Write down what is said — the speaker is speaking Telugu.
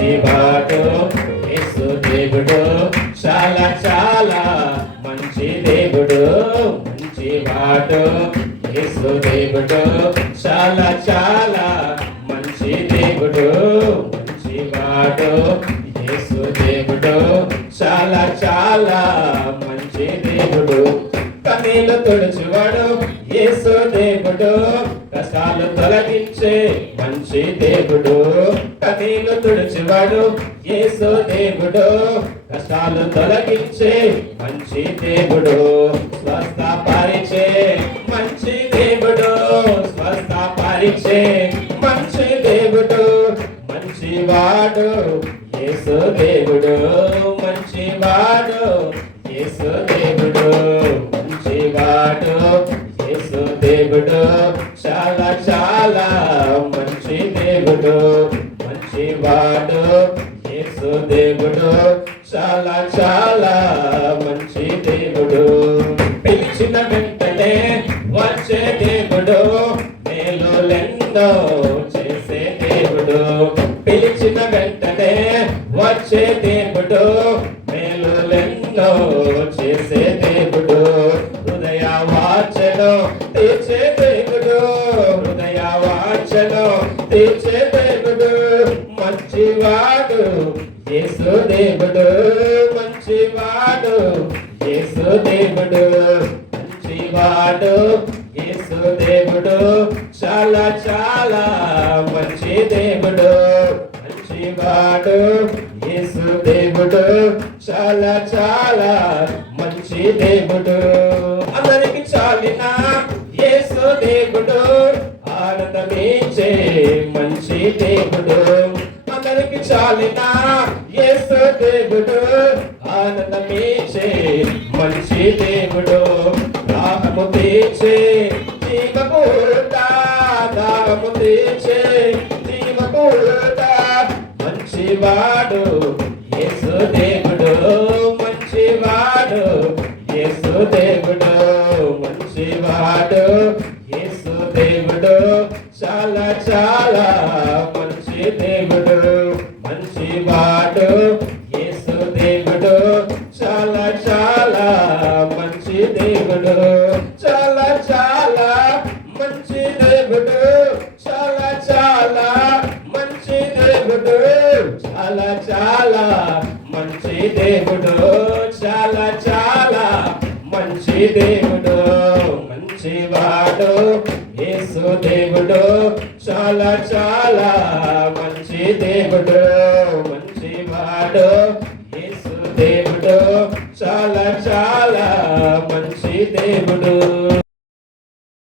మంచివాడు యేసు దేవుడు, చాలా చాలా మంచి దేవుడు. మంచివాడు యేసు దేవుడు, చాలా చాలా మంచి దేవుడు. మంచివాడు యేసు దేవుడు, చాలా చాలా మంచి దేవుడు. కన్నీళ్లు తుడుచువాడు యేసు దేవుడు, కష్టాలు తొలగించే మంచి దేవుడు. కన్నీళ్లు తుడుచువాడు యేసు దేవుడు, కష్టాలు తొలగించే మంచి దేవుడు. స్వస్థపరిచే మంచి దేవుడు, స్వస్థపరిచే మంచి దేవుడు. మంచివాడు యేసు దేవుడు, మంచివాడు యేసు దేవుడు. మంచివాడు యేసు దేవుడు, చాలా చాలా మంచి దేవుడు. మంచివాడు యేసు దేవుడు, చాలా చాలా మంచి దేవుడు. పిలిచిన వెంటనే వచ్చే దేవుడు, మేలులెన్నో చేసే దేవుడు. పిలిచిన వెంటనే వచ్చే దేవుడు, మేలులెన్నో చేసే దేవుడు. హృదయ వాంఛను తీర్చే దేవుడు, హృదయ వాంఛను తీర్చే దేవుడు. మంచివాడు యేసు దేవుడు, మంచివాడు యేసు దేవుడు. మంచివాడు యేసు దేవుడు, చాలా చాలా మంచి దేవుడు. మంచివాడు యేసు దేవుడు, చాలా చాలా మంచి దేవుడు. అందరికి చాలిన యేసు దేవుడు, ఆనందమించే మంచి దేవుడు. అందరికి చాలిన యేసు దేవుడు, ఆనందమించే మంచి దేవుడు. దాహము తీర్చే జీవపూట, దాహము తీర్చే జీవపూట. మంచివాడు యేసు దేవుడు, మంచివాడు యేసు దేవుడు. మంచివాడు యేసు దేవుడు, చాలా చాలా మంచి దేవుడు. మంచివాడు యేసు దేవుడు, చాలా చాలా మంచి దేవుడు. చాలా చాలా మంచి దేవుడు, చాలా చాలా మంచి దేవుడు. చాలా చాలా మంచి దేవుడు, చాలా చాలా మంచి దేవుడు. మంచివాడు యేసు దేవుడు, చాలా చాలా మంచి దేవుడు. మంచివాడు యేసు దేవుడు, చాలా చాలా మంచి దేవుడు.